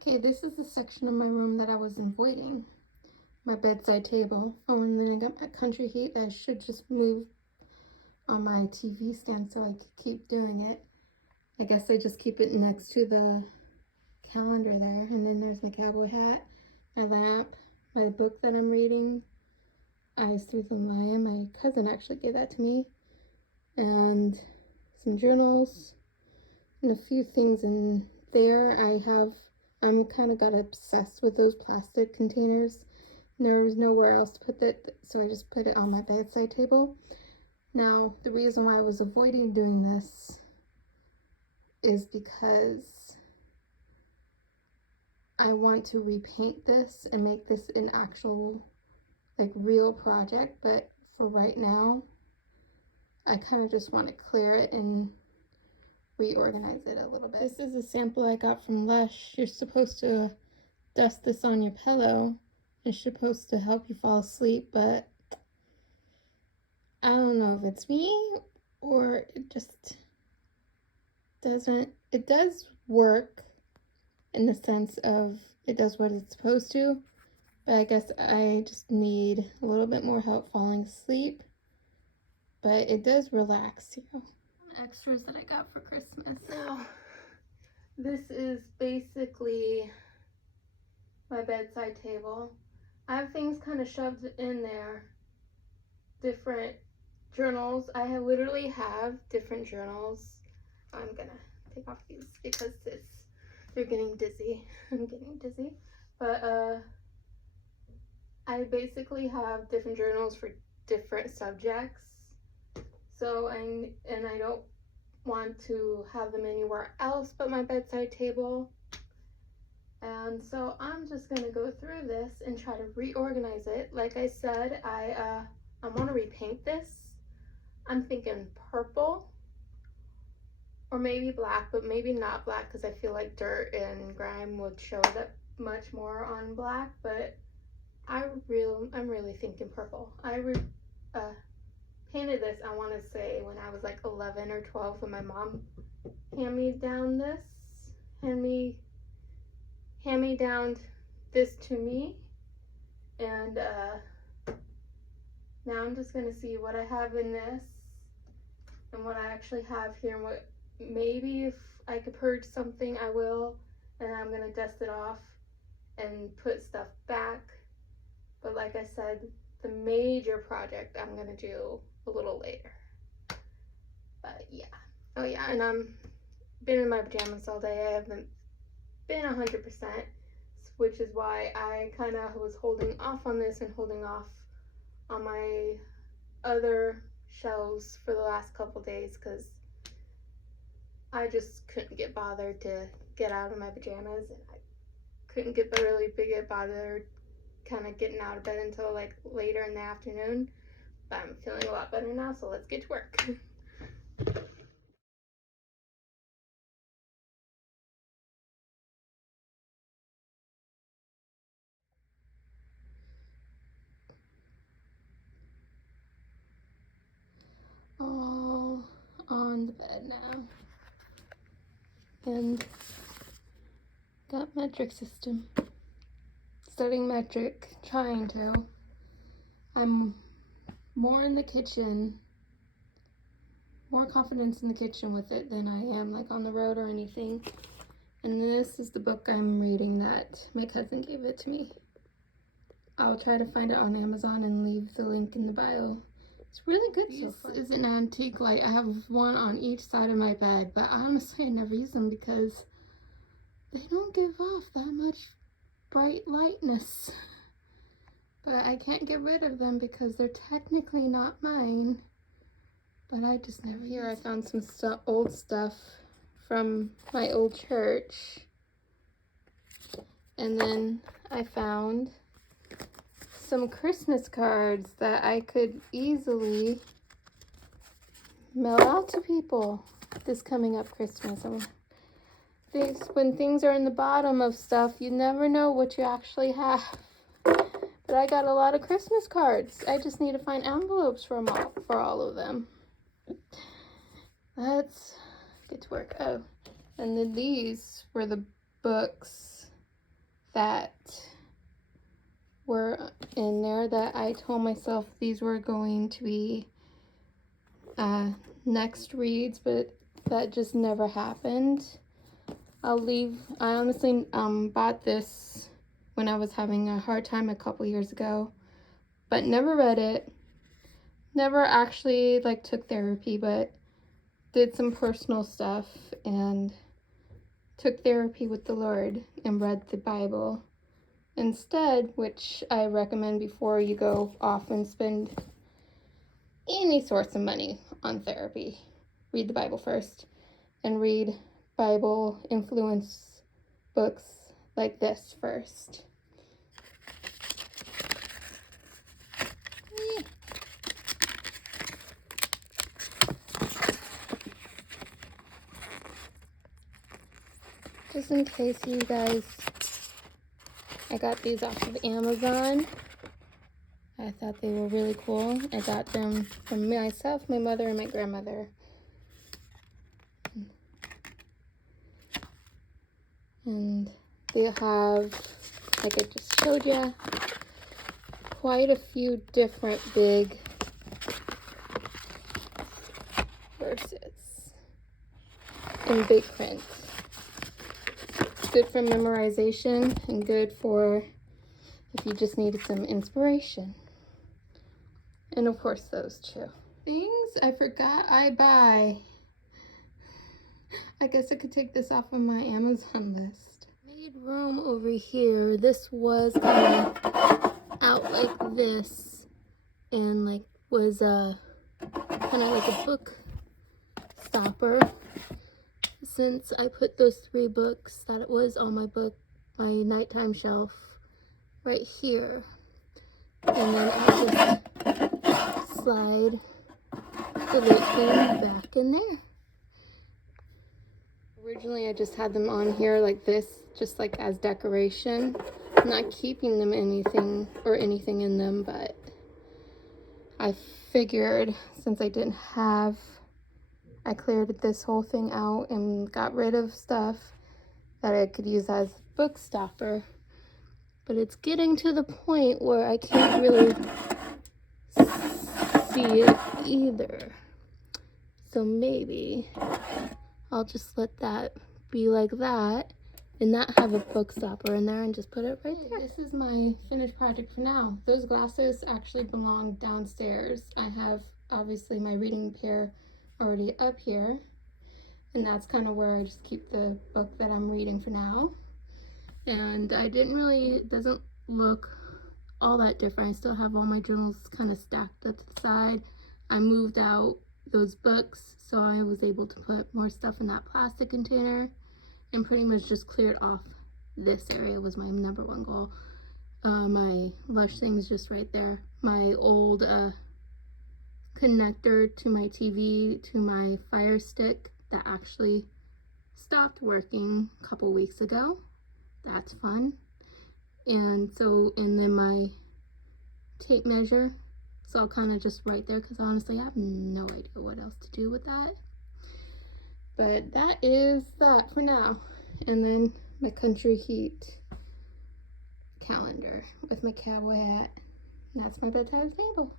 Okay, this is the section of my room that I was avoiding. My bedside table. Oh, and then I got my country heat that I should just move on my TV stand so I could keep doing it. I guess I just keep it next to the calendar there. And then there's my cowboy hat, my lamp, my book that I'm reading, Eyes Through the Lion. My cousin actually gave that to me. And some journals and a few things in there. I'm kind of got obsessed with those plastic containers. There was nowhere else to put it, so I just put it on my bedside table. Now, the reason why I was avoiding doing this is because I want to repaint this and make this an actual, like, real project, but for right now, I kind of just want to clear it and reorganize it a little bit. This is a sample I got from Lush. You're supposed to dust this on your pillow. It's supposed to help you fall asleep, but I don't know if it's me or it just doesn't. It does work in the sense of it does what it's supposed to, but I guess I just need a little bit more help falling asleep. But it does relax you. Extras that I got for Christmas. Now, this is basically my bedside table. I have things kind of shoved in there. Different journals. I literally have different journals. I'm gonna take off these because they're getting dizzy. I'm getting dizzy. But I basically have different journals for different subjects. So I don't want to have them anywhere else but my bedside table. And so I'm just gonna go through this and try to reorganize it. Like I said, I want to repaint this. I'm thinking purple or maybe black, but maybe not black because I feel like dirt and grime would show that much more on black. But I'm really thinking purple. I painted this, I want to say, when I was like 11 or 12 when my mom hand me down this to me. And now I'm just gonna see what I have in this and what I actually have here, and what maybe if I could purge something I will, and I'm gonna dust it off and put stuff back. But like I said, the major project I'm gonna do a little later. But yeah. Oh yeah, and I'm been in my pajamas all day. I haven't been 100%, which is why I kind of was holding off on this and holding off on my other shelves for the last couple days because I just couldn't get bothered to get out of my pajamas, and I couldn't get bothered kind of getting out of bed until like later in the afternoon. But I'm feeling a lot better now, so let's get to work. All on the bed now. And got metric system. Studying metric, trying to. I'm more in the kitchen, more confidence in the kitchen with it than I am like on the road or anything. And this is the book I'm reading that my cousin gave it to me. I'll try to find it on Amazon and leave the link in the bio. It's really good. This is an antique light. I have one on each side of my bed, but honestly I never use them because they don't give off that much bright lightness. But I can't get rid of them because they're technically not mine. But I just never. Here I found some old stuff from my old church. And then I found some Christmas cards that I could easily mail out to people this coming up Christmas. When things are in the bottom of stuff, you never know what you actually have. But I got a lot of Christmas cards. I just need to find envelopes for all of them. Let's get to work. Oh, and then these were the books that were in there that I told myself these were going to be next reads, but that just never happened. I honestly bought this when I was having a hard time a couple years ago, but never read it. Never actually like took therapy, but did some personal stuff and took therapy with the Lord and read the Bible instead, which I recommend before you go off and spend any source of money on therapy. Read the Bible first and read Bible influence books like this first. Just in case you guys, I got these off of Amazon. I thought they were really cool. I got them from myself, my mother, and my grandmother. And they have, like I just showed you, quite a few different big verses in big print. Good for memorization and good for if you just needed some inspiration. And of course those two. Things I forgot I buy. I guess I could take this off of my Amazon list. Made room over here. This was kind of out like this and like was kind of like a book stopper. Since I put those 3 books that it was on my nighttime shelf right here. And then I just slide the lid thing back in there. Originally I just had them on here like this, just like as decoration. I'm not keeping them anything in them, but I figured since I cleared this whole thing out and got rid of stuff that I could use as book stopper. But it's getting to the point where I can't really see it either. So maybe I'll just let that be like that and not have a book stopper in there and just put it right there. This is my finished project for now. Those glasses actually belong downstairs. I have obviously my reading pair already up here, and that's kind of where I just keep the book that I'm reading for now. And it doesn't look all that different. I still have all my journals kind of stacked up to the side. I moved out those books, so I was able to put more stuff in that plastic container and pretty much just cleared off this area was my number one goal. My Lush thing's just right there. My old connector to my TV to my Fire Stick that actually stopped working a couple weeks ago. That's fun. And then my tape measure. It's all kind of just right there because honestly I have no idea what else to do with that. But that is that for now. And then my Country Heat calendar with my cowboy hat. And that's my bedside table.